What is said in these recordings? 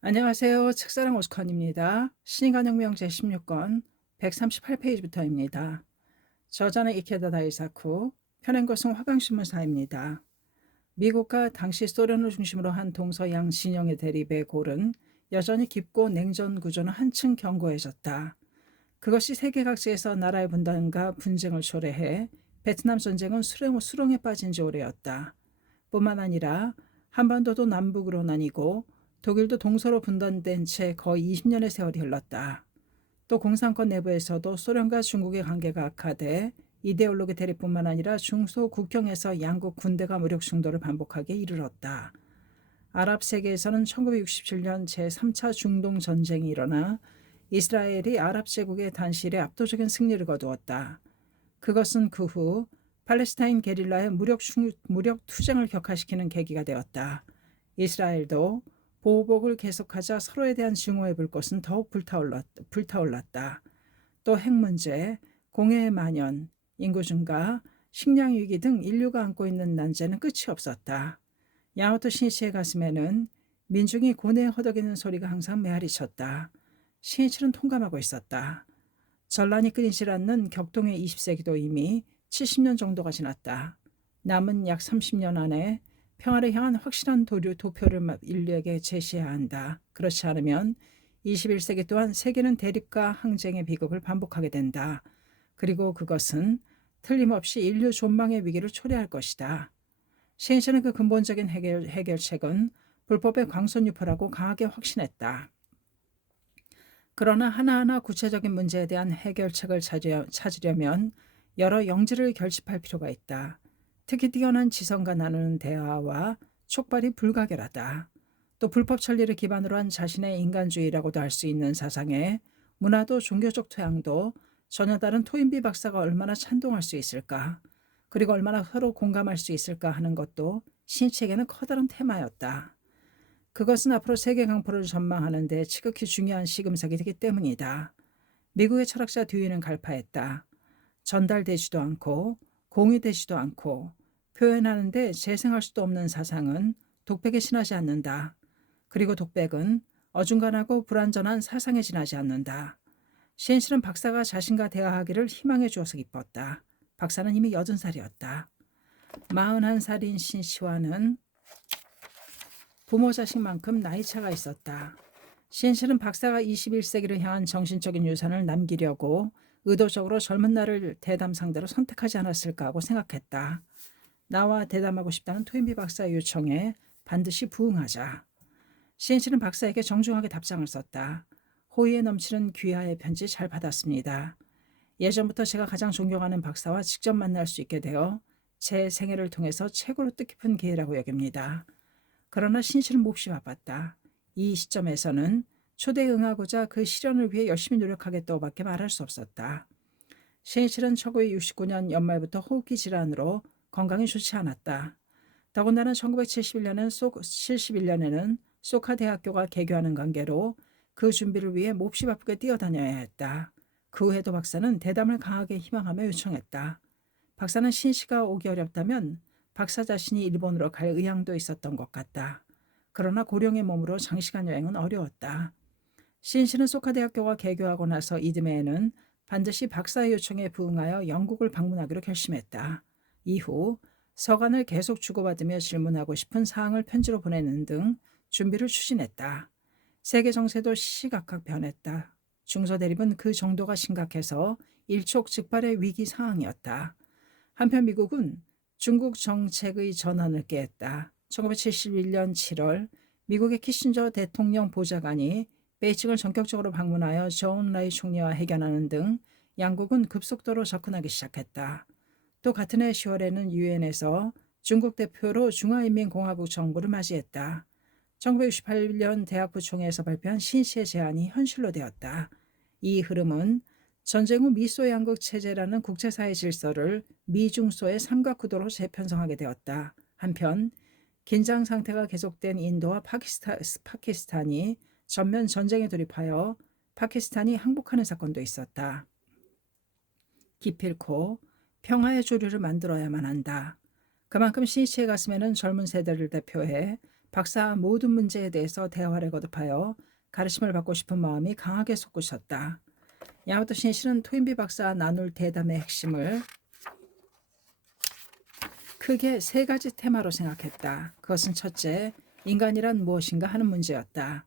안녕하세요. 책사랑 오스칸입니다. 신간혁명 제16권 138페이지부터입니다. 저자는 이케다 다이사쿠, 펴낸 것은 화강신문사입니다. 미국과 당시 소련을 중심으로 한 동서양 진영의 대립의 골은 여전히 깊고 냉전 구조는 한층 견고해졌다. 그것이 세계 각지에서 나라의 분단과 분쟁을 초래해 베트남 전쟁은 수렁에 빠진 지 오래였다. 뿐만 아니라 한반도도 남북으로 나뉘고 독일도 동서로 분단된 채 거의 20년의 세월이 흘렀다. 또 공산권 내부에서도 소련과 중국의 관계가 악화돼 이데올로기 대립뿐만 아니라 중소 국경에서 양국 군대가 무력 충돌을 반복하게 이르렀다. 아랍 세계에서는 1967년 제3차 중동 전쟁이 일어나 이스라엘이 아랍 제국의 단실에 압도적인 승리를 거두었다. 그것은 그 후 팔레스타인 게릴라의 무력 투쟁을 격화시키는 계기가 되었다. 이스라엘도 보복을 계속하자 서로에 대한 증오의 불꽃은 더욱 불타올랐다. 또 핵 문제, 공해의 만연, 인구 증가, 식량 위기 등 인류가 안고 있는 난제는 끝이 없었다. 야마토 신이치의 가슴에는 민중이 고뇌에 허덕이는 소리가 항상 메아리쳤다. 신이치는 통감하고 있었다. 전란이 끊이질 않는 격동의 20세기도 이미 70년 정도가 지났다. 남은 약 30년 안에 평화를 향한 확실한 도표를 인류에게 제시해야 한다. 그렇지 않으면 21세기 또한 세계는 대립과 항쟁의 비극을 반복하게 된다. 그리고 그것은 틀림없이 인류 존망의 위기를 초래할 것이다. 시인처는 그 근본적인 해결책은 불법의 광선 유포라고 강하게 확신했다. 그러나 하나하나 구체적인 문제에 대한 해결책을 찾으려면 여러 영지를 결집할 필요가 있다. 특히 뛰어난 지성과 나누는 대화와 촉발이 불가결하다. 또 불법 천리를 기반으로 한 자신의 인간주의라고도 할 수 있는 사상에 문화도 종교적 토양도 전혀 다른 토인비 박사가 얼마나 찬동할 수 있을까? 그리고 얼마나 서로 공감할 수 있을까 하는 것도 신책에는 커다란 테마였다. 그것은 앞으로 세계 강포를 전망하는 데 지극히 중요한 시금석이 되기 때문이다. 미국의 철학자 듀이는 갈파했다. 전달되지도 않고 공유되지도 않고 표현하는데 재생할 수도 없는 사상은 독백에 지나지 않는다. 그리고 독백은 어중간하고 불완전한 사상에 지나지 않는다. 시인실은 박사가 자신과 대화하기를 희망해 주어서 기뻤다. 박사는 이미 80살이었다. 41살인 신씨와는 부모 자식만큼 나이차가 있었다. 신실은 박사가 21세기를 향한 정신적인 유산을 남기려고 의도적으로 젊은 날을 대담 상대로 선택하지 않았을까 하고 생각했다. 나와 대담하고 싶다는 토인비 박사의 요청에 반드시 부응하자. 신실은 박사에게 정중하게 답장을 썼다. 호의에 넘치는 귀하의 편지 잘 받았습니다. 예전부터 제가 가장 존경하는 박사와 직접 만날 수 있게 되어 제 생애를 통해서 최고로 뜻깊은 기회라고 여깁니다. 그러나 신실은 몹시 바빴다. 이 시점에서는 초대에 응하고자 그 실현을 위해 열심히 노력하겠다고밖에 말할 수 없었다. 신실은 1969년 연말부터 호흡기 질환으로 건강이 좋지 않았다. 더군다나 1971년에는 소카 대학교가 개교하는 관계로 그 준비를 위해 몹시 바쁘게 뛰어다녀야 했다. 그 후에도 박사는 대담을 강하게 희망하며 요청했다. 박사는 신씨가 오기 어렵다면 박사 자신이 일본으로 갈 의향도 있었던 것 같다. 그러나 고령의 몸으로 장시간 여행은 어려웠다. 신씨는 소카대학교가 개교하고 나서 이듬해에는 반드시 박사의 요청에 부응하여 영국을 방문하기로 결심했다. 이후 서간을 계속 주고받으며 질문하고 싶은 사항을 편지로 보내는 등 준비를 추진했다. 세계 정세도 시시각각 변했다. 중소대립은 그 정도가 심각해서 일촉즉발의 위기 상황이었다. 한편 미국은 중국 정책의 전환을 꾀했다. 1971년 7월 미국의 키신저 대통령 보좌관이 베이징을 전격적으로 방문하여 저온 라이 총리와 회견하는 등 양국은 급속도로 접근하기 시작했다. 또 같은 해 10월에는 유엔에서 중국 대표로 중화인민공화국 정부를 맞이했다. 1968년 대학 부총회에서 발표한 신시의 제안이 현실로 되었다. 이 흐름은 전쟁 후 미소 양국 체제라는 국제사회 질서를 미중소의 삼각구도로 재편성하게 되었다. 한편 긴장 상태가 계속된 인도와 파키스탄이 전면 전쟁에 돌입하여 파키스탄이 항복하는 사건도 있었다. 기필코 평화의 조류를 만들어야만 한다. 그만큼 신이치의 가슴에는 젊은 세대를 대표해 박사와 모든 문제에 대해서 대화를 거듭하여 가르침을 받고 싶은 마음이 강하게 솟구쳤다. 야마토 신이시는 토인비 박사와 나눌 대담의 핵심을 크게 세 가지 테마로 생각했다. 그것은 첫째, 인간이란 무엇인가 하는 문제였다.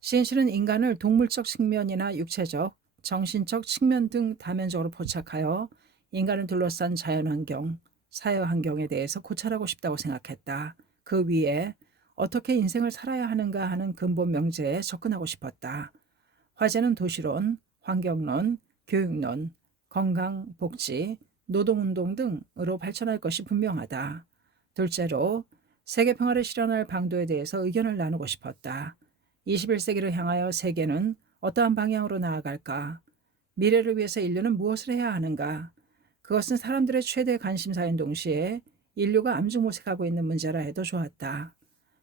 신이시는 인간을 동물적 측면이나 육체적, 정신적 측면 등 다면적으로 포착하여 인간을 둘러싼 자연환경, 사회환경에 대해서 고찰하고 싶다고 생각했다. 그 위에 어떻게 인생을 살아야 하는가 하는 근본 명제에 접근하고 싶었다. 화제는 도시론, 환경론, 교육론, 건강, 복지, 노동운동 등으로 발전할 것이 분명하다. 둘째로 세계 평화를 실현할 방도에 대해서 의견을 나누고 싶었다. 21세기를 향하여 세계는 어떠한 방향으로 나아갈까? 미래를 위해서 인류는 무엇을 해야 하는가? 그것은 사람들의 최대 관심사인 동시에 인류가 암중모색하고 있는 문제라 해도 좋았다.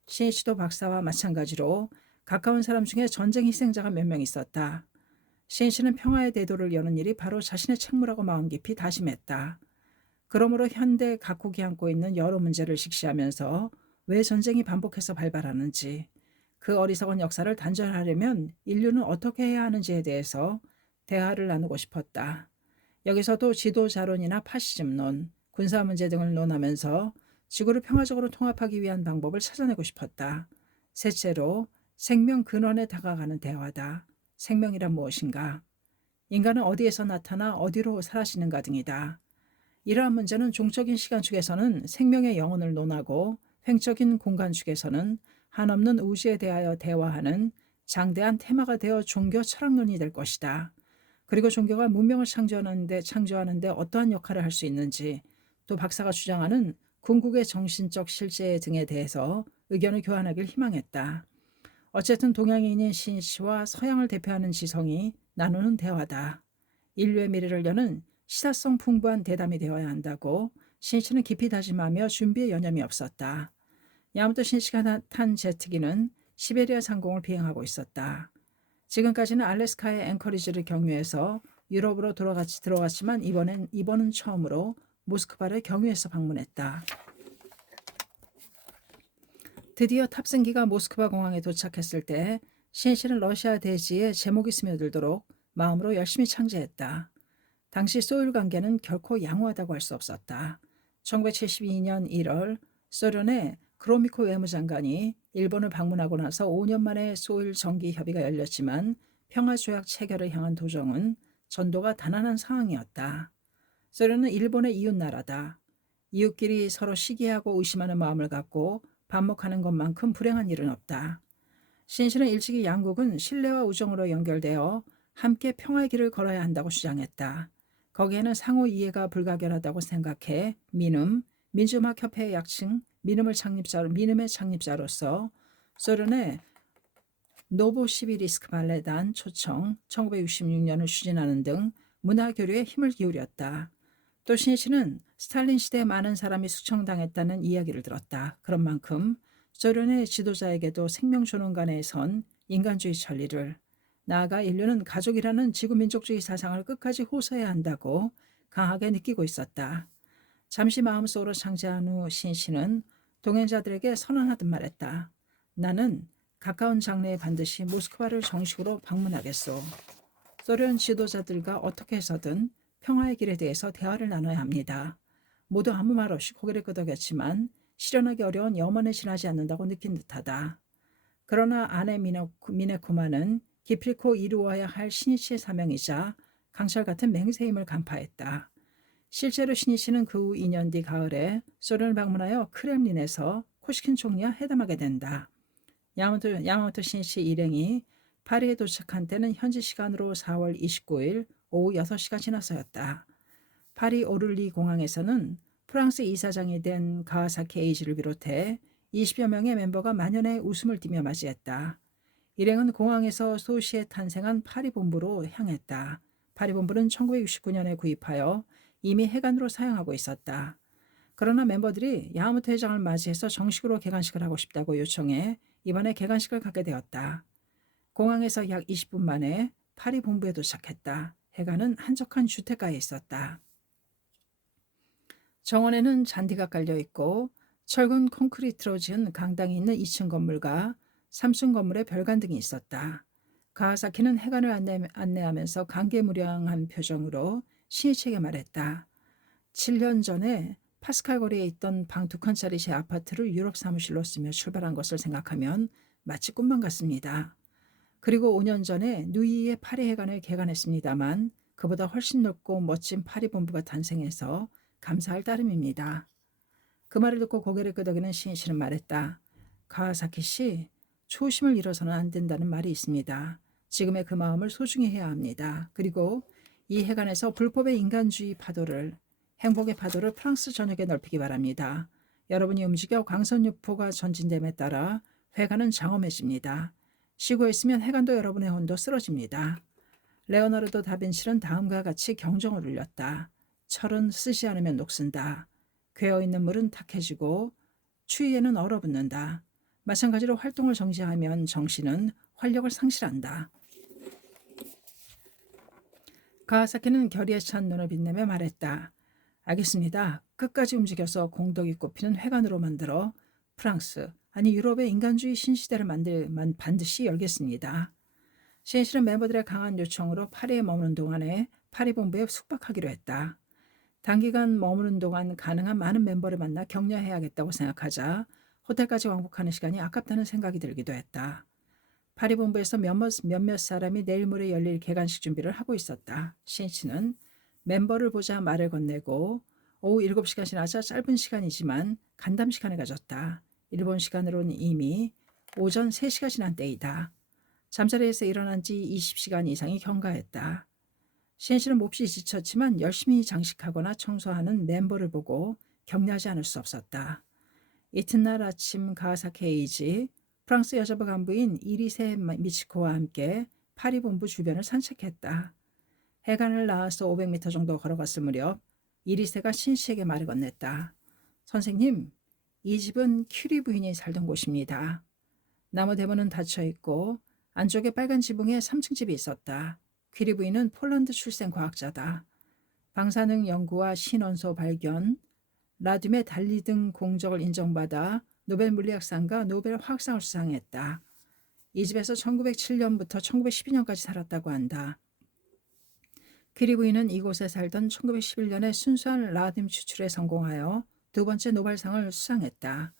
신이치도 박사와 마찬가지로 가까운 사람 중에 전쟁 희생자가 몇 명 있었다. 신이치는 평화의 대도를 여는 일이 바로 자신의 책무라고 마음 깊이 다짐했다. 그러므로 현대 각국이 안고 있는 여러 문제를 직시하면서 왜 전쟁이 반복해서 발발하는지, 그 어리석은 역사를 단절하려면 인류는 어떻게 해야 하는지에 대해서 대화를 나누고 싶었다. 여기서도 지도자론이나 파시즘론, 군사 문제 등을 논하면서 지구를 평화적으로 통합하기 위한 방법을 찾아내고 싶었다. 셋째로 생명 근원에 다가가는 대화다. 생명이란 무엇인가? 인간은 어디에서 나타나 어디로 사라지는가 등이다. 이러한 문제는 종적인 시간 축에서는 생명의 영혼을 논하고 횡적인 공간 축에서는 한없는 우주에 대하여 대화하는 장대한 테마가 되어 종교 철학론이 될 것이다. 그리고 종교가 문명을 창조하는데 어떠한 역할을 할 수 있는지, 또 박사가 주장하는 궁극의 정신적 실제 등에 대해서 의견을 교환하길 희망했다. 어쨌든 동양인인 신이치와 서양을 대표하는 지성이 나누는 대화다. 인류의 미래를 여는 시사성 풍부한 대담이 되어야 한다고 신이치는 깊이 다짐하며 준비에 여념이 없었다. 야마토 신이치가 탄 제트기는 시베리아 상공을 비행하고 있었다. 지금까지는 알래스카의 앵커리지를 경유해서 유럽으로 들어갔지만 이번은 처음으로 모스크바를 경유해서 방문했다. 드디어 탑승기가 모스크바 공항에 도착했을 때 신이치는 러시아 대지에 제목이 스며들도록 마음으로 열심히 창제했다. 당시 소일 관계는 결코 양호하다고 할 수 없었다. 1972년 1월 소련의 그로미코 외무장관이 일본을 방문하고 나서 5년 만에 소일 정기 협의가 열렸지만 평화조약 체결을 향한 도정은 전도가 단안한 상황이었다. 소련은 일본의 이웃나라다. 이웃끼리 서로 시기하고 의심하는 마음을 갖고 반목하는 것만큼 불행한 일은 없다. 신이치는 일찍이 양국은 신뢰와 우정으로 연결되어 함께 평화의 길을 걸어야 한다고 주장했다. 거기에는 상호 이해가 불가결하다고 생각해 민주음악협회의 약칭 민음의 창립자로서 소련의 노보시비리스크 발레단 초청 1966년을 추진하는 등 문화교류에 힘을 기울였다. 또 신이치는 스탈린 시대에 많은 사람이 숙청당했다는 이야기를 들었다. 그런 만큼 소련의 지도자에게도 생명존엄간에 선 인간주의 천리를, 나아가 인류는 가족이라는 지구민족주의 사상을 끝까지 호소해야 한다고 강하게 느끼고 있었다. 잠시 마음속으로 창제한 후 신이치는 동행자들에게 선언하듯 말했다. 나는 가까운 장래에 반드시 모스크바를 정식으로 방문하겠소. 소련 지도자들과 어떻게 해서든 평화의 길에 대해서 대화를 나눠야 합니다. 모두 아무 말 없이 고개를 끄덕였지만 실현하기 어려운 염원에 지나지 않는다고 느낀 듯하다. 그러나 아내 미네코마는 기필코 이루어야 할 신이치의 사명이자 강철 같은 맹세임을 간파했다. 실제로 신이치는 그 후 2년 뒤 가을에 소련을 방문하여 크렘린에서 코시킨 총리와 회담하게 된다. 야마모토 신이치 일행이 파리에 도착한 때는 현지 시간으로 4월 29일 오후 6시가 지나서였다. 파리 오를리 공항에서는 프랑스 이사장이 된 가와사키 에이지를 비롯해 20여 명의 멤버가 만연의 웃음을 띠며 맞이했다. 일행은 공항에서 소시에 탄생한 파리 본부로 향했다. 파리 본부는 1969년에 구입하여 이미 해관으로 사용하고 있었다. 그러나 멤버들이 야마모토 회장을 맞이해서 정식으로 개관식을 하고 싶다고 요청해 이번에 개관식을 갖게 되었다. 공항에서 약 20분 만에 파리 본부에 도착했다. 해관은 한적한 주택가에 있었다. 정원에는 잔디가 깔려 있고 철근 콘크리트로 지은 강당이 있는 2층 건물과 3층 건물에 별관 등이 있었다. 가와사키는 해관을 안내하면서 감개무량한 표정으로 시인에게 말했다. 7년 전에 파스칼 거리에 있던 방 2칸짜리 제 아파트를 유럽 사무실로 쓰며 출발한 것을 생각하면 마치 꿈만 같습니다. 그리고 5년 전에 누이의 파리 해관을 개관했습니다만 그보다 훨씬 넓고 멋진 파리 본부가 탄생해서 감사할 따름입니다. 그 말을 듣고 고개를 끄덕이는 시인씨는 말했다. 가와사키 씨, 초심을 잃어서는 안 된다는 말이 있습니다. 지금의 그 마음을 소중히 해야 합니다. 그리고 이 해관에서 불법의 인간주의 파도를, 행복의 파도를 프랑스 전역에 넓히기 바랍니다. 여러분이 움직여 광선유포가 전진됨에 따라 회관은 장엄해집니다. 쉬고 있으면 해관도 여러분의 혼도 쓰러집니다. 레오나르도 다빈치는 다음과 같이 경종을 울렸다. 철은 쓰지 않으면 녹슨다. 괴어있는 물은 탁해지고 추위에는 얼어붙는다. 마찬가지로 활동을 정지하면 정신은 활력을 상실한다. 가와사키는 결의에 찬 눈을 빛내며 말했다. 알겠습니다. 끝까지 움직여서 공덕이 꼽히는 회관으로 만들어 프랑스, 아니 유럽의 인간주의 신시대를 반드시 열겠습니다. 시인실은 멤버들의 강한 요청으로 파리에 머무는 동안에 파리 본부에 숙박하기로 했다. 단기간 머무는 동안 가능한 많은 멤버를 만나 격려해야겠다고 생각하자 호텔까지 왕복하는 시간이 아깝다는 생각이 들기도 했다. 파리 본부에서 몇몇 사람이 내일 모레 열릴 개관식 준비를 하고 있었다. 신치는 멤버를 보자 말을 건네고 오후 7시가 지나자 짧은 시간이지만 간담 시간을 가졌다. 일본 시간으로는 이미 오전 3시가 지난 때이다. 잠자리에서 일어난 지 20시간 이상이 경과했다. 신씨는 몹시 지쳤지만 열심히 장식하거나 청소하는 멤버를 보고 격려하지 않을 수 없었다. 이튿날 아침 가와사키 에이지, 프랑스 여자부 간부인 이리세 미치코와 함께 파리 본부 주변을 산책했다. 해관을 나와서 500m 정도 걸어갔을 무렵 이리세가 신씨에게 말을 건넸다. 선생님, 이 집은 큐리 부인이 살던 곳입니다. 나무 대문은 닫혀있고 안쪽에 빨간 지붕에 3층 집이 있었다. 큐리 부인은 폴란드 출생 과학자다. 방사능 연구와 신원소 발견, 라듐의 달리 등 공적을 인정받아 노벨 물리학상과 노벨 화학상을 수상했다. 이 집에서 1907년부터 1912년까지 살았다고 한다. 큐리 부인은 이곳에 살던 1911년에 순수한 라듐 추출에 성공하여 2번째 노벨상을 수상했다.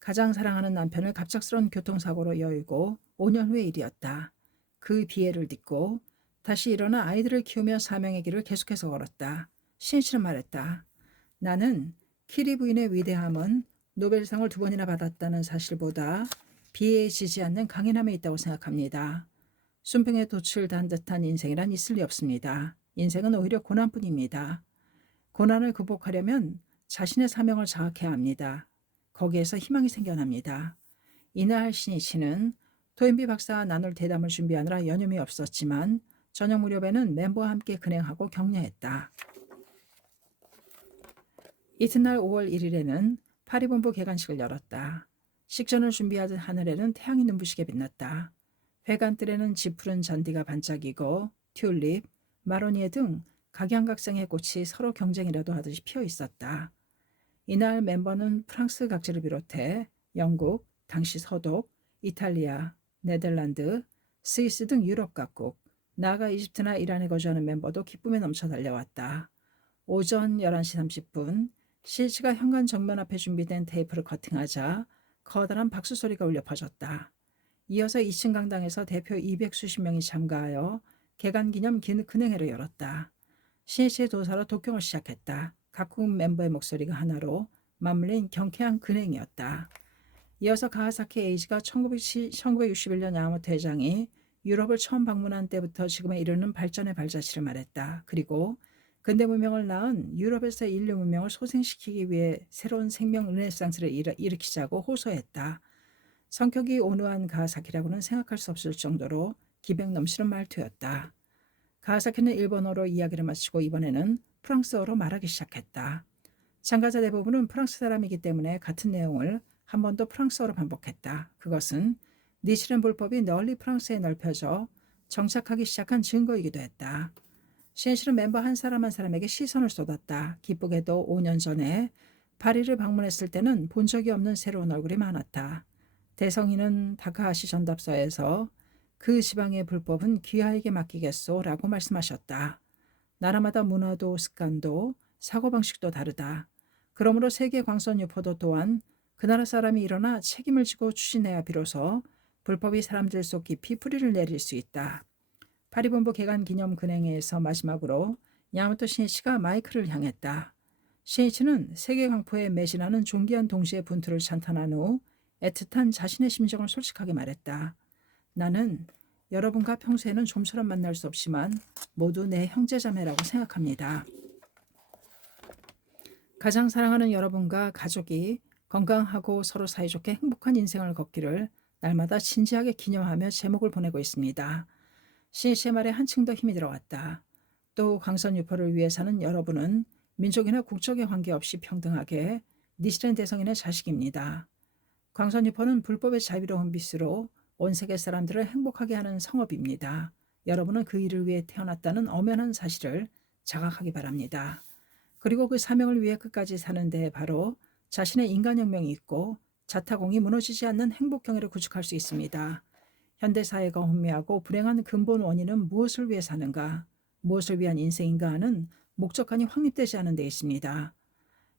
가장 사랑하는 남편을 갑작스러운 교통사고로 여의고 5년 후의 일이었다. 그 비애를 딛고 다시 일어나 아이들을 키우며 사명의 길을 계속해서 걸었다. 신씨는 말했다. 나는 큐리 부인의 위대함은 노벨상을 2번이나 받았다는 사실보다 비애해지지 않는 강인함에 있다고 생각합니다. 순풍에 돛을 단 듯한 인생이란 있을 리 없습니다. 인생은 오히려 고난뿐입니다. 고난을 극복하려면 자신의 사명을 자각해야 합니다. 거기에서 희망이 생겨납니다. 이날 신이치는 토인비 박사와 나눌 대담을 준비하느라 여념이 없었지만 저녁 무렵에는 멤버와 함께 근행하고 격려했다. 이튿날 5월 1일에는 파리 본부 개관식을 열었다. 식전을 준비하듯 하늘에는 태양이 눈부시게 빛났다. 회관뜰에는 짙푸른 잔디가 반짝이고 튤립, 마로니에 등 각양각색의 꽃이 서로 경쟁이라도 하듯이 피어 있었다. 이날 멤버는 프랑스 각지를 비롯해 영국, 당시 서독, 이탈리아, 네덜란드, 스위스 등 유럽 각국, 나아가 이집트나 이란에 거주하는 멤버도 기쁨에 넘쳐 달려왔다. 오전 11시 30분 시치가 현관 정면 앞에 준비된 테이프를 커팅하자 커다란 박수 소리가 울려 퍼졌다. 이어서 2층 강당에서 대표 200수십 명이 참가하여 개관 기념 근행회를 열었다. 시치의 도사로 독경을 시작했다. 각국 멤버의 목소리가 하나로 맞물린 경쾌한 근행이었다. 이어서 가와사키 에이지가 1961년 야마토 회장이 유럽을 처음 방문한 때부터 지금에 이르는 발전의 발자취를 말했다. 그리고 근대 문명을 낳은 유럽에서 인류 문명을 소생시키기 위해 새로운 생명 르네상스를 일으키자고 호소했다. 성격이 온화한 가와사키라고는 생각할 수 없을 정도로 기백 넘치는 말투였다. 가와사키는 일본어로 이야기를 마치고 이번에는 프랑스어로 말하기 시작했다. 참가자 대부분은 프랑스 사람이기 때문에 같은 내용을 한 번 더 프랑스어로 반복했다. 그것은 니치른 불법이 널리 프랑스에 넓혀져 정착하기 시작한 증거이기도 했다. 신실은 멤버 한 사람에게 시선을 쏟았다. 기쁘게도 5년 전에 파리를 방문했을 때는 본 적이 없는 새로운 얼굴이 많았다. 대성인은 다카하시 전답서에서 그 지방의 불법은 귀하에게 맡기겠소라고 말씀하셨다. 나라마다 문화도 습관도 사고방식도 다르다. 그러므로 세계 광선 유포도 또한 그 나라 사람이 일어나 책임을 지고 추진해야 비로소 불법이 사람들 속 깊이 뿌리를 내릴 수 있다. 파리본부 개관 기념 근행회에서 마지막으로 야마토 신이치가 마이크를 향했다. 신이치는 세계 강포에 매진하는 존귀한 동시의 분투를 찬탄한 후 애틋한 자신의 심정을 솔직하게 말했다. 나는 여러분과 평소에는 좀처럼 만날 수 없지만 모두 내 형제자매라고 생각합니다. 가장 사랑하는 여러분과 가족이 건강하고 서로 사이좋게 행복한 인생을 걷기를 날마다 진지하게 기념하며 제목을 보내고 있습니다. 신이치의 말에 한층 더 힘이 들어왔다. 또 광선 유포를 위해 사는 여러분은 민족이나 국적에 관계없이 평등하게 니시렌 대성인의 자식입니다. 광선 유포는 불법의 자비로운 빛으로 온 세계 사람들을 행복하게 하는 성업입니다. 여러분은 그 일을 위해 태어났다는 엄연한 사실을 자각하기 바랍니다. 그리고 그 사명을 위해 끝까지 사는 데 바로 자신의 인간혁명이 있고 자타공이 무너지지 않는 행복경애를 구축할 수 있습니다. 현대사회가 혼미하고 불행한 근본 원인은 무엇을 위해 사는가, 무엇을 위한 인생인가 하는 목적관이 확립되지 않은 데 있습니다.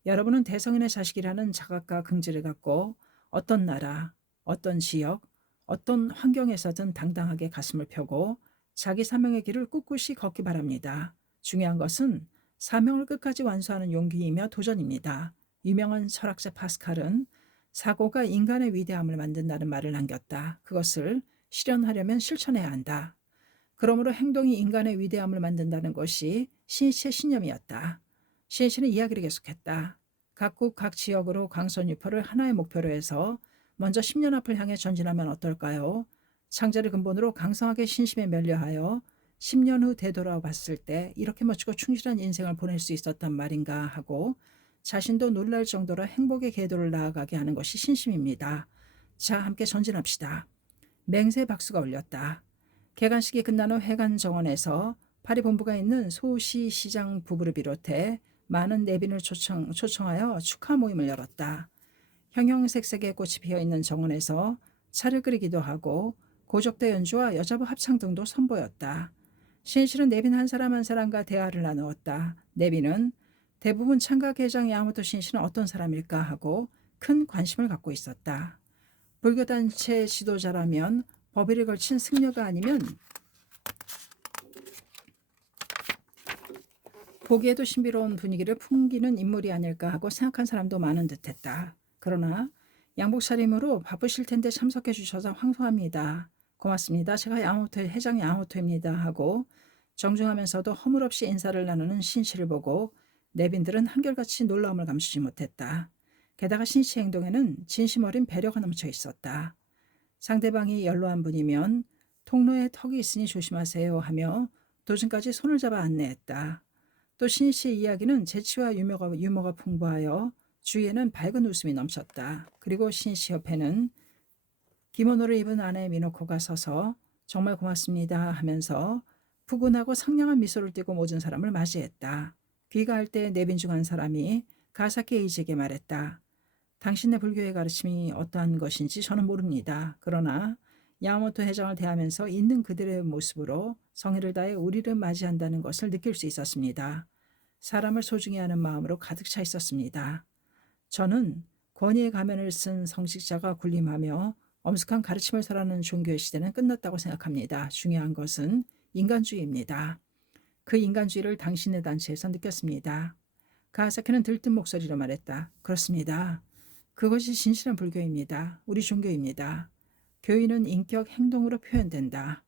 여러분은 대성인의 자식이라는 자각과 긍지를 갖고 어떤 나라, 어떤 지역, 어떤 환경에서든 당당하게 가슴을 펴고 자기 사명의 길을 꿋꿋이 걷기 바랍니다. 중요한 것은 사명을 끝까지 완수하는 용기이며 도전입니다. 유명한 철학자 파스칼은 사고가 인간의 위대함을 만든다는 말을 남겼다. 그것을 실현하려면 실천해야 한다. 그러므로 행동이 인간의 위대함을 만든다는 것이 신이치의 신념이었다. 신이치는 이야기를 계속했다. 각국 각 지역으로 광선 유포를 하나의 목표로 해서 먼저 10년 앞을 향해 전진하면 어떨까요? 창제를 근본으로 강성하게 신심에 면려하여 10년 후 되돌아 봤을 때 이렇게 멋지고 충실한 인생을 보낼 수 있었단 말인가 하고 자신도 놀랄 정도로 행복의 궤도를 나아가게 하는 것이 신심입니다. 자, 함께 전진합시다. 맹세 박수가 울렸다. 개관식이 끝난 후 회관 정원에서 파리 본부가 있는 소시 시장 부부를 비롯해 많은 내빈을 초청하여 축하 모임을 열었다. 형형색색의 꽃이 피어있는 정원에서 차를 끓이기도 하고 고적대 연주와 여자부 합창 등도 선보였다. 신이치는 내빈 한 사람 한 사람과 대화를 나누었다. 내빈은 대부분 참가회장 야마토 신이치는 어떤 사람일까 하고 큰 관심을 갖고 있었다. 불교단체 지도자라면 법의를 걸친 승려가 아니면 보기에도 신비로운 분위기를 풍기는 인물이 아닐까 하고 생각한 사람도 많은 듯했다. 그러나 양복 차림으로 바쁘실 텐데 참석해 주셔서 황송합니다. 고맙습니다. 제가 회장 야마토입니다 하고 정중하면서도 허물없이 인사를 나누는 신이치를 보고 내빈들은 한결같이 놀라움을 감추지 못했다. 게다가 신이치 행동에는 진심 어린 배려가 넘쳐 있었다. 상대방이 연로한 분이면 통로에 턱이 있으니 조심하세요 하며 도중까지 손을 잡아 안내했다. 또 신이치의 이야기는 재치와 유머가 풍부하여 주위에는 밝은 웃음이 넘쳤다. 그리고 신이치 옆에는 기모노를 입은 아내 미노코가 서서 정말 고맙습니다 하면서 푸근하고 상냥한 미소를 띠고 모든 사람을 맞이했다. 귀가할 때 내빈 중 한 사람이 가사키 에이지에게 말했다. 당신의 불교의 가르침이 어떠한 것인지 저는 모릅니다. 그러나 야마모토 회장을 대하면서 있는 그들의 모습으로 성의를 다해 우리를 맞이한다는 것을 느낄 수 있었습니다. 사람을 소중히 하는 마음으로 가득 차 있었습니다. 저는 권위의 가면을 쓴 성직자가 군림하며 엄숙한 가르침을 설하는 종교의 시대는 끝났다고 생각합니다. 중요한 것은 인간주의입니다. 그 인간주의를 당신의 단체에서 느꼈습니다. 가하사키는 들뜬 목소리로 말했다. 그렇습니다. 그것이 진실한 불교입니다. 우리 종교입니다. 교인은 인격 행동으로 표현된다.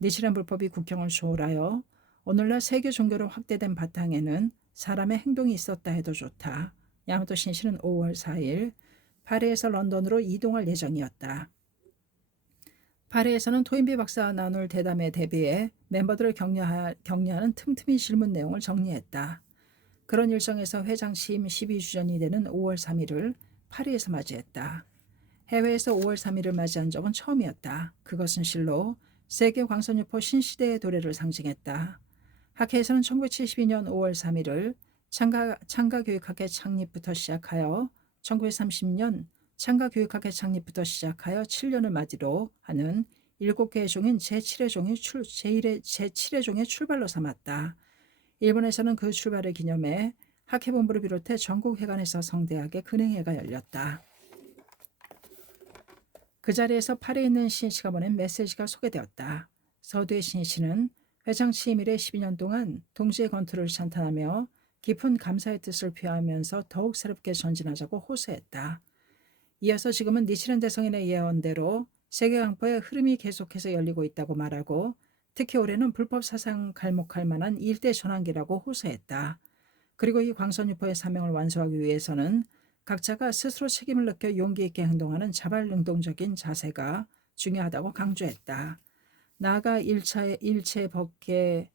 니시란 불법이 국경을 초월하여 오늘날 세계 종교로 확대된 바탕에는 사람의 행동이 있었다 해도 좋다. 야마토 신이치는 5월 4일 파리에서 런던으로 이동할 예정이었다. 파리에서는 토인비 박사와 나눌 대담에 대비해 멤버들을 격려하는 틈틈이 질문 내용을 정리했다. 그런 일정에서 회장 취임 12주년이 되는 5월 3일을 파리에서 맞이했다. 해외에서 5월 3일을 맞이한 적은 처음이었다. 그것은 실로 세계 광선유포 신시대의 도래를 상징했다. 학회에서는 1972년 5월 3일을 창가교육학회 창립부터 시작하여 1930년 창가교육학회 창립부터 시작하여 7년을 맞이로 하는 7개의 종인 제7회 종의 출발로 삼았다. 일본에서는 그 출발을 기념해 학회본부를 비롯해 전국 회관에서 성대하게 근행회가 열렸다. 그 자리에서 팔에 있는 신씨가 보낸 메시지가 소개되었다. 서두의 신씨는 회장 취임 이래 12년 동안 동지의 건투를 찬탄하며 깊은 감사의 뜻을 표하면서 더욱 새롭게 전진하자고 호소했다. 이어서 지금은 니치렌 대성인의 예언대로 세계 강포의 흐름이 계속해서 열리고 있다고 말하고 특히 올해는 불법 사상 갈목할 만한 일대 전환기라고 호소했다. 그리고 이 광선유포의 사명을 완수하기 위해서는 각자가 스스로 책임을 느껴 용기 있게 행동하는 자발능동적인 자세가 중요하다고 강조했다. 나아가 일체법계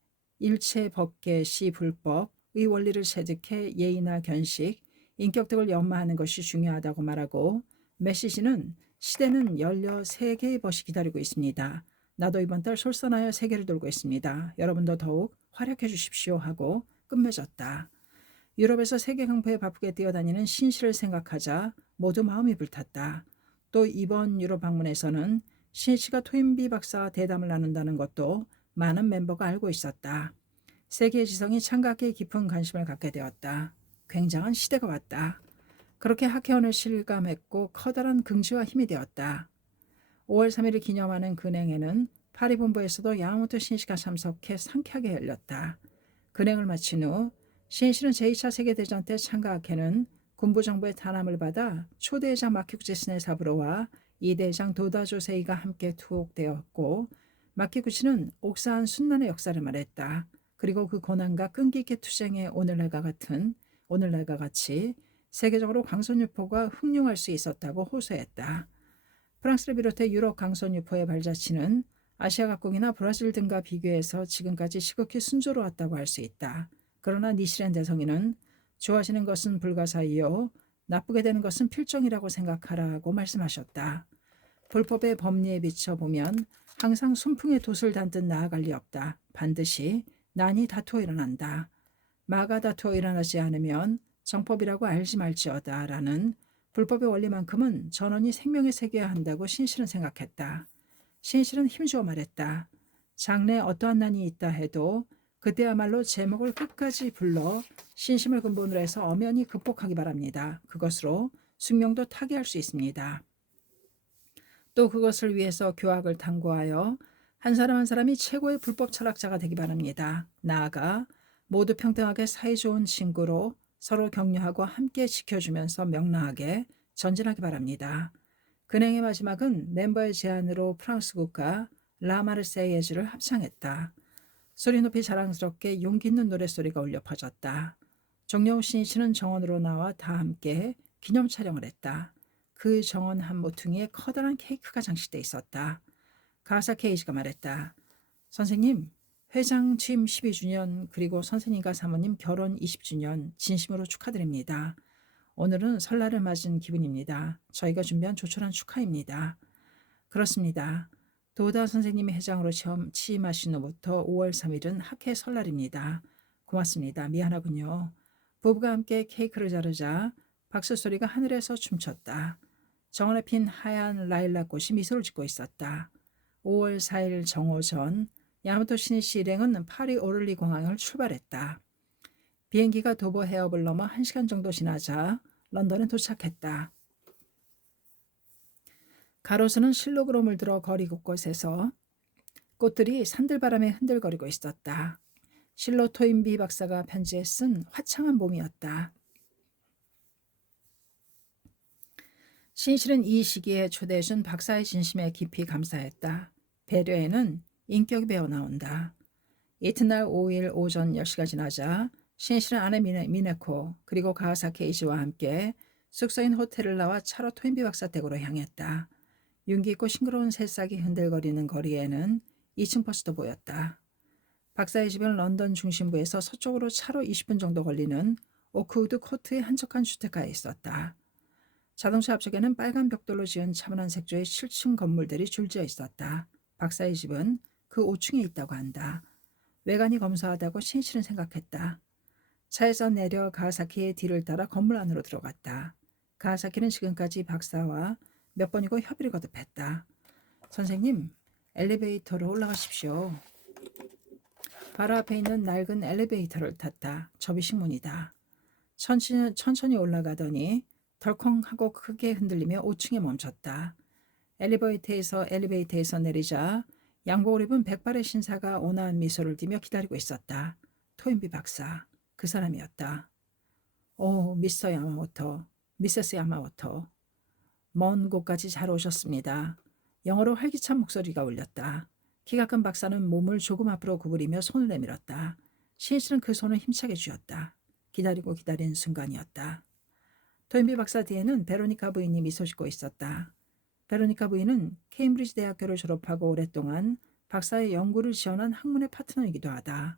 시 불법의 원리를 체득해 예의나 견식, 인격 등을 연마하는 것이 중요하다고 말하고 메시지는 시대는 열려 세계의 벗이 기다리고 있습니다. 나도 이번 달 솔선하여 세계를 돌고 있습니다. 여러분도 더욱 활약해 주십시오 하고 끝맺었다. 유럽에서 세계 강포에 바쁘게 뛰어다니는 신씨를 생각하자 모두 마음이 불탔다. 또 이번 유럽 방문에서는 신씨가 토인비 박사와 대담을 나눈다는 것도 많은 멤버가 알고 있었다. 세계의 지성이 창각에 깊은 관심을 갖게 되었다. 굉장한 시대가 왔다. 그렇게 학회원을 실감했고 커다란 긍지와 힘이 되었다. 5월 3일을 기념하는 근행에는 파리 본부에서도 야마모토 신씨가 참석해 상쾌하게 열렸다. 근행을 마친 후 신씨는 제2차 세계대전 때 창가학회는 군부정부의 탄압을 받아 초대회장 마키구치 스네사부로와 2대장 도다조세이가 함께 투옥되었고 마키구치는 옥사한 순란의 역사를 말했다. 그리고 그 고난과 끈기 있게 투쟁해 오늘날과 같이 세계적으로 광선유포가 흥룡할 수 있었다고 호소했다. 프랑스를 비롯해 유럽 광선유포의 발자취는 아시아 각국이나 브라질 등과 비교해서 지금까지 시극히 순조로웠다고 할 수 있다. 그러나 니시렌 대성인은 좋아지는 것은 불가사의요 나쁘게 되는 것은 필정이라고 생각하라고 말씀하셨다. 불법의 법리에 비춰보면 항상 순풍의 돛을 단듯 나아갈 리 없다. 반드시 난이 다투어 일어난다. 마가 다투어 일어나지 않으면 정법이라고 알지 말지어다 라는 불법의 원리만큼은 전원이 생명에 새겨야 한다고 신실은 생각했다. 신실은 힘주어 말했다. 장래에 어떠한 난이 있다 해도 그때야말로 제목을 끝까지 불러 신심을 근본으로 해서 엄연히 극복하기 바랍니다. 그것으로 숙명도 타개할 수 있습니다. 또 그것을 위해서 교학을 탐구하여 한 사람 한 사람이 최고의 불법 철학자가 되기 바랍니다. 나아가 모두 평등하게 사이좋은 친구로 서로 격려하고 함께 지켜주면서 명랑하게 전진하기 바랍니다. 근행의 마지막은 멤버의 제안으로 프랑스 국가 라마르세예즈를 합창했다. 소리 높이 자랑스럽게 용기 있는 노랫소리가 울려 퍼졌다. 정여우 신씨는 정원으로 나와 다 함께 기념 촬영을 했다. 그 정원 한 모퉁이에 커다란 케이크가 장식돼 있었다. 가사 케이지가 말했다. 선생님, 회장 취임 12주년 그리고 선생님과 사모님 결혼 20주년 진심으로 축하드립니다. 오늘은 설날을 맞은 기분입니다. 저희가 준비한 조촐한 축하입니다. 그렇습니다. 도다 선생님이 회장으로 취임하신 후부터 5월 3일은 학회 설날입니다. 고맙습니다. 미안하군요. 부부가 함께 케이크를 자르자 박수 소리가 하늘에서 춤췄다. 정원에 핀 하얀 라일락 꽃이 미소를 짓고 있었다. 5월 4일 정오전 야마토 신씨 일행은 파리 오를리 공항을 출발했다. 비행기가 도보 해협을 넘어 1시간 정도 지나자 런던에 도착했다. 가로수는 실록으로 물들어 거리 곳곳에서 꽃들이 산들바람에 흔들거리고 있었다. 실로 토인비 박사가 편지에 쓴 화창한 봄이었다. 신실은 이 시기에 초대해준 박사의 진심에 깊이 감사했다. 배려에는 인격이 배어나온다. 이튿날 5일 오전 10시가 지나자 신실은 아내 미네코 그리고 가하사 케이지와 함께 숙소인 호텔을 나와 차로 토인비 박사 댁으로 향했다. 윤기 있고 싱그러운 새싹이 흔들거리는 거리에는 2층 버스도 보였다. 박사의 집은 런던 중심부에서 서쪽으로 차로 20분 정도 걸리는 오크우드 코트의 한적한 주택가에 있었다. 자동차 앞쪽에는 빨간 벽돌로 지은 차분한 색조의 7층 건물들이 줄지어 있었다. 박사의 집은 그 5층에 있다고 한다. 외관이 검소하다고 신실은 생각했다. 차에서 내려 가와사키의 뒤를 따라 건물 안으로 들어갔다. 가와사키는 지금까지 박사와 몇 번이고 협의를 거듭했다. 선생님, 엘리베이터로 올라가십시오. 바로 앞에 있는 낡은 엘리베이터를 탔다. 접이식문이다. 천천히 올라가더니 덜컹 하고 크게 흔들리며 5층에 멈췄다. 엘리베이터에서 내리자 양복을 입은 백발의 신사가 온화한 미소를 띠며 기다리고 있었다. 토인비 박사, 그 사람이었다. 오, 미스터 야마모토, 미세스 야마모토. 먼 곳까지 잘 오셨습니다. 영어로 활기찬 목소리가 울렸다. 키가 큰 박사는 몸을 조금 앞으로 구부리며 손을 내밀었다. 시인씨는 그 손을 힘차게 쥐었다. 기다리고 기다린 순간이었다. 토인비 박사 뒤에는 베로니카 부인이 미소 짓고 있었다. 베로니카 부인은 케임브리지 대학교를 졸업하고 오랫동안 박사의 연구를 지원한 학문의 파트너이기도 하다.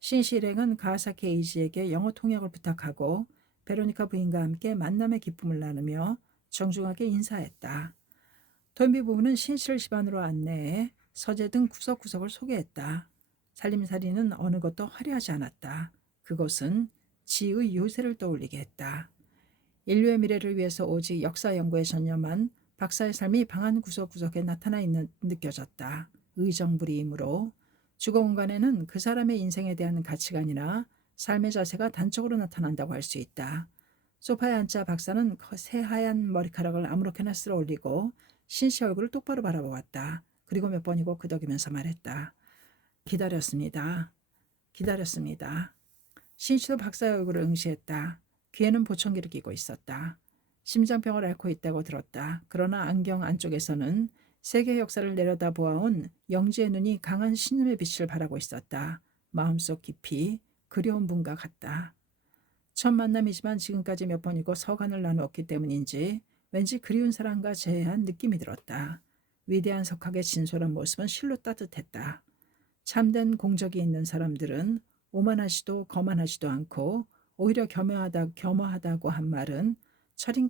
시인씨 일행은 가와사키 에이지에게 영어 통역을 부탁하고 베로니카 부인과 함께 만남의 기쁨을 나누며 정중하게 인사했다. 토인비 부부는 시인씨를 집안으로 안내해 서재 등 구석구석을 소개했다. 살림살이는 어느 것도 화려하지 않았다. 그곳은 지의 요새를 떠올리게 했다. 인류의 미래를 위해서 오직 역사 연구에 전념한 박사의 삶이 방 안 구석구석에 나타나 있는 느껴졌다. 의정부리이므로 주거 공간에는 그 사람의 인생에 대한 가치관이나 삶의 자세가 단적으로 나타난다고 할 수 있다. 소파에 앉자 박사는 새하얀 머리카락을 아무렇게나 쓸어 올리고 신씨 얼굴을 똑바로 바라보았다. 그리고 몇 번이고 끄덕이면서 말했다. 기다렸습니다. 기다렸습니다. 신씨도 박사의 얼굴을 응시했다. 귀에는 보청기를 끼고 있었다. 심장병을 앓고 있다고 들었다. 그러나 안경 안쪽에서는 세계 역사를 내려다보아온 영지의 눈이 강한 신념의 빛을 발하고 있었다. 마음속 깊이 그리운 분과 같다. 첫 만남이지만 지금까지 몇 번이고 서간을 나누었기 때문인지 왠지 그리운 사람과 재해한 느낌이 들었다. 위대한 석학의 진솔한 모습은 실로 따뜻했다. 참된 공적이 있는 사람들은 오만하지도 거만하지도 않고 오히려 겸허하다고 한 말은 철인